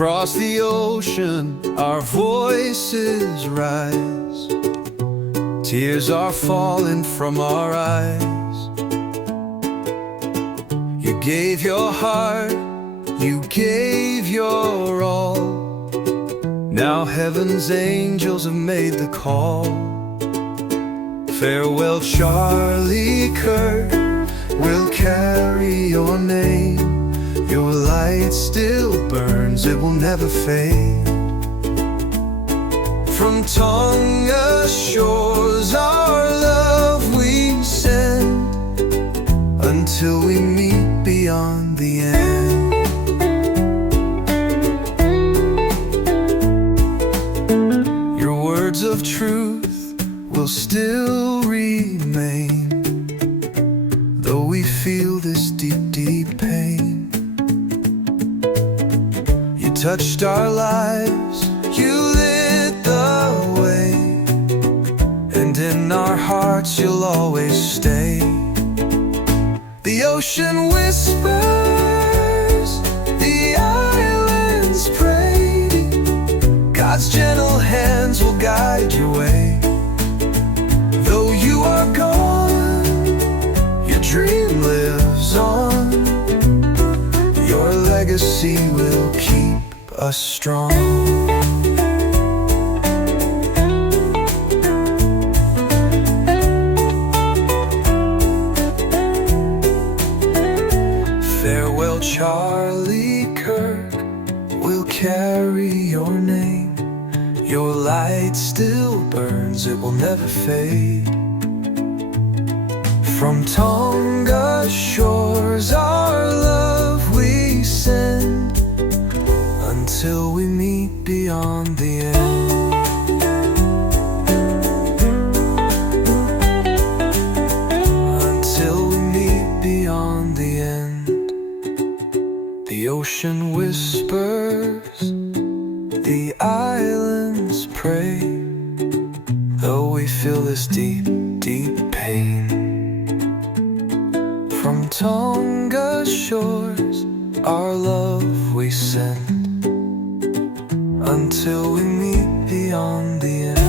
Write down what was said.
Across the ocean, our voices rise. Tears are falling from our eyes. You gave your heart, you gave your all. Now heaven's angels have made the call. Farewell, Charlie Kirk, we'll carry your name. Your light still burns, it will never fade. From Tonga shores our love we send, until we meet beyond the end. Your words of truth will still remain, though we feel this deep, deep pain. You touched our lives, you lit the way, and in our hearts you'll always stay. The ocean whispers, the islands pray. God's gentle hands will guide your way. Though you are gone, your dream lives on. Your legacy will keep us strong. Farewell, Charlie Kirk, we'll carry your name. Your light still burns, it will never fade. From Tonga shores our love we send, until we meet beyond the end. Until we meet beyond the end. The ocean whispers, the islands pray, though we feel this deep, deep pain. From Tonga shores our love we send, until we meet beyond the end.